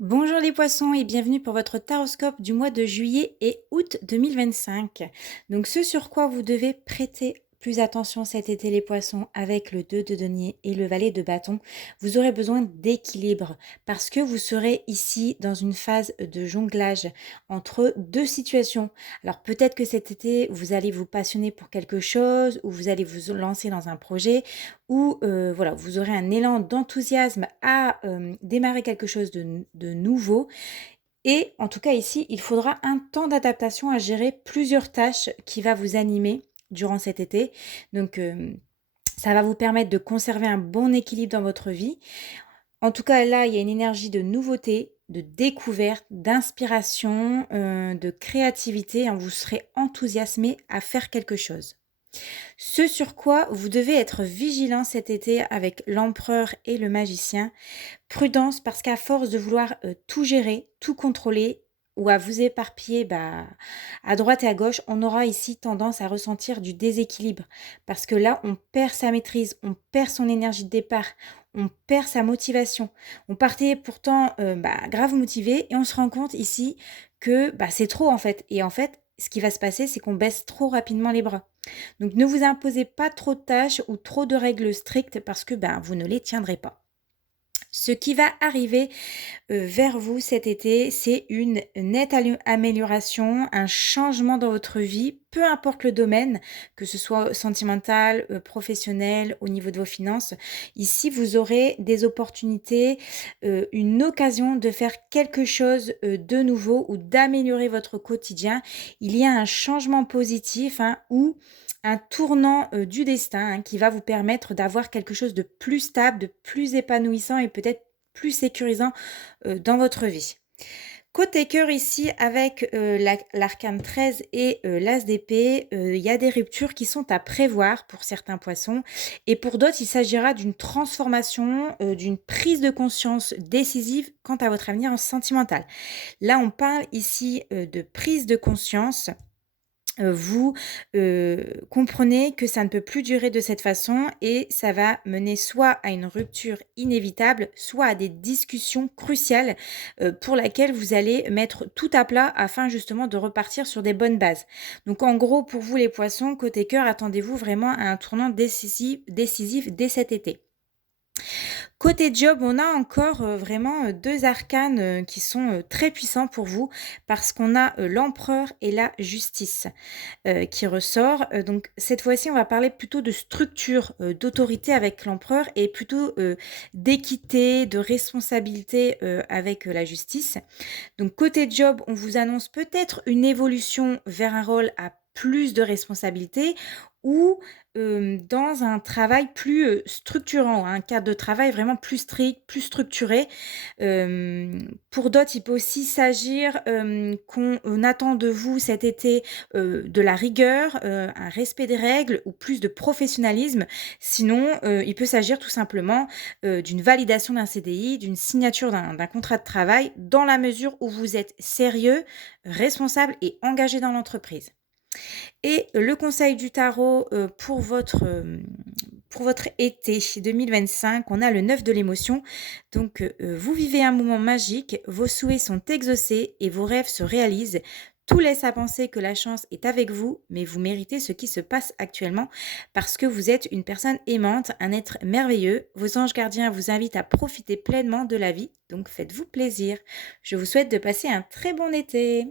Bonjour les poissons et bienvenue pour votre taroscope du mois de juillet et août 2025. Donc ce sur quoi vous devez prêter plus attention cet été les poissons avec le 2 de denier et le valet de bâton, vous aurez besoin d'équilibre parce que vous serez ici dans une phase de jonglage entre deux situations. Alors peut-être que cet été vous allez vous passionner pour quelque chose ou vous allez vous lancer dans un projet où voilà, vous aurez un élan d'enthousiasme à démarrer quelque chose de nouveau. Et en tout cas ici, il faudra un temps d'adaptation à gérer plusieurs tâches qui va vous animer durant cet été. Donc ça va vous permettre de conserver un bon équilibre dans votre vie. En tout cas, là, il y a une énergie de nouveauté, de découverte, d'inspiration, de créativité, hein. Vous serez enthousiasmé à faire quelque chose. Ce sur quoi vous devez être vigilant cet été avec l'empereur et le magicien. Prudence parce qu'à force de vouloir tout gérer, tout contrôler ou à vous éparpiller à droite et à gauche, on aura ici tendance à ressentir du déséquilibre. Parce que là, on perd sa maîtrise, on perd son énergie de départ, on perd sa motivation. On partait pourtant grave motivé et on se rend compte ici que c'est trop en fait. Et en fait, ce qui va se passer, c'est qu'on baisse trop rapidement les bras. Donc ne vous imposez pas trop de tâches ou trop de règles strictes parce que vous ne les tiendrez pas. Ce qui va arriver vers vous cet été, c'est une nette amélioration, un changement dans votre vie, peu importe le domaine, que ce soit sentimental, professionnel, au niveau de vos finances. Ici, vous aurez des opportunités, une occasion de faire quelque chose de nouveau ou d'améliorer votre quotidien. Il y a un changement positif ou un tournant du destin qui va vous permettre d'avoir quelque chose de plus stable, de plus épanouissant et peut-être plus sécurisant dans votre vie. Côté cœur ici avec l'arcane 13 et l'as d'épée, il y a des ruptures qui sont à prévoir pour certains poissons et pour d'autres il s'agira d'une transformation, d'une prise de conscience décisive quant à votre avenir en sentimental. Là on parle ici de prise de conscience. Vous comprenez que ça ne peut plus durer de cette façon et ça va mener soit à une rupture inévitable, soit à des discussions cruciales, pour laquelle vous allez mettre tout à plat afin justement de repartir sur des bonnes bases. Donc en gros, pour vous les poissons, côté cœur, attendez-vous vraiment à un tournant décisif dès cet été. Côté job, on a encore, vraiment, 2 arcanes, qui sont, très puissants pour vous parce qu'on a, l'empereur et la justice, qui ressort. Donc cette fois-ci, on va parler plutôt de structure, d'autorité avec l'empereur et plutôt, d'équité, de responsabilité, avec, la justice. Donc côté job, on vous annonce peut-être une évolution vers un rôle à plus de responsabilités ou dans un travail plus, structurant, un cadre de travail vraiment plus strict, plus structuré. Pour d'autres, il peut aussi s'agir, qu'on attend de vous cet été, de la rigueur, un respect des règles ou plus de professionnalisme. Sinon, il peut s'agir tout simplement, d'une validation d'un CDI, d'une signature d'un contrat de travail, dans la mesure où vous êtes sérieux, responsable et engagé dans l'entreprise. Et le conseil du tarot, pour votre été 2025, on a le 9 de l'émotion. Donc, vous vivez un moment magique, vos souhaits sont exaucés et vos rêves se réalisent. Tout laisse à penser que la chance est avec vous, mais vous méritez ce qui se passe actuellement parce que vous êtes une personne aimante, un être merveilleux. Vos anges gardiens vous invitent à profiter pleinement de la vie, donc faites-vous plaisir. Je vous souhaite de passer un très bon été.